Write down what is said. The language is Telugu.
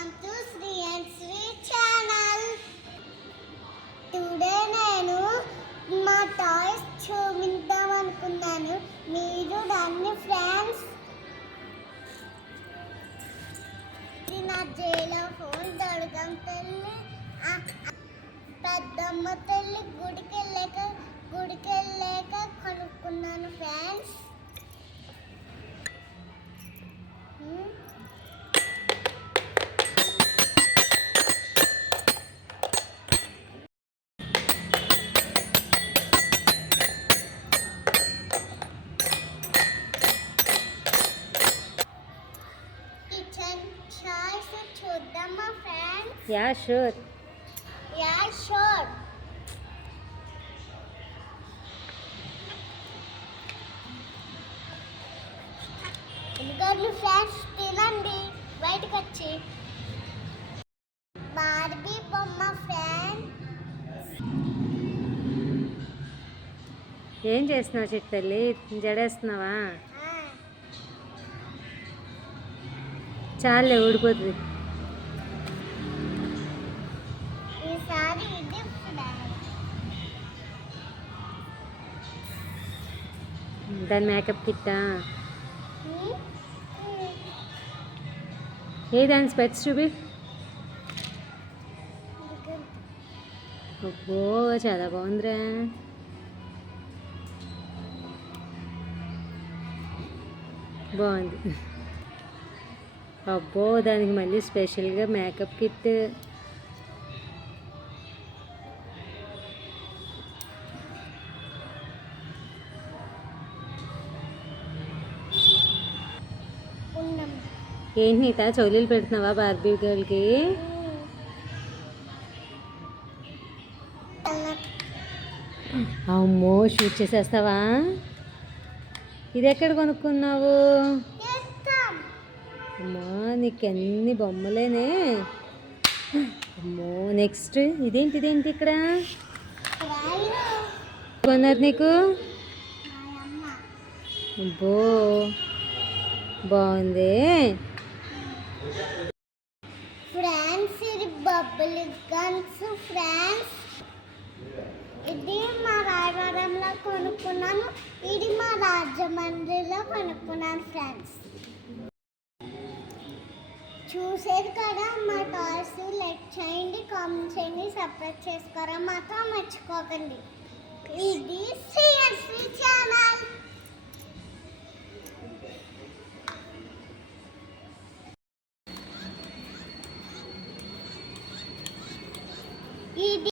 Welcome to Shri and Shri channel. Today నేను మా టాయ్స్ చూపిద్దాం అనుకున్నాను. మీరు దాన్ని ఫ్రెండ్స్. ఇది నా జైలో ఫోన్ దొరకం తల్లి, పెద్దమ్మ తల్లి గుడికి వెళ్ళాక కొనుక్కున్నాను ఫ్రెండ్స్. చూద్దామా ఫ్రెండ్స్? Yeah sure. ఎందుకంటే ఫ్రెండ్స్ తినండి బయటకు వచ్చి. బార్బీ బొమ్మ ఫ్రెండ్. ఏం చేస్తున్నావు చిట్టి తల్లి? జడేస్తున్నావా? చాలే, ఊడిపోతుంది. దాని మేకప్ కిట్టా? ఏ దాని స్పెట్స్ చూపి. అబ్బో చాలా బాగుందిరా. బాగుంది. అబ్బో దానికి మళ్ళీ స్పెషల్గా మేకప్ కిట్. ఏంటి నీత చౌలీలు పెడుతున్నావా బార్బీ గర్ల్కి? అమ్మో షూట్ చేసేస్తావా? ఇది ఎక్కడ కొనుక్కున్నావు? అమ్మా నీకు ఎన్ని బొమ్మలేనే. అమ్మో నెక్స్ట్ ఇదేంటి ఇక్కడ కొన్నారు నీకు? అబ్బో బాగుంది ఫ్రెండ్స్. ఇది బబుల్ గన్స్ ఫ్రెండ్స్. ఇది మా రాయవరంలో కొనుక్కున్నాను. ఇది మా రాజమండ్రిలో కొనుక్కున్నాను ఫ్రెండ్స్. చూసేది కదా మా టాయ్స్. లైక్ చేయండి, కామెంట్ చేయండి, సబ్స్క్రైబ్ చేసుకోవడం మాత్రం మర్చిపోకండి. ఇది శ్రీ అండ్ శ్రీ ఛానల్. ఇది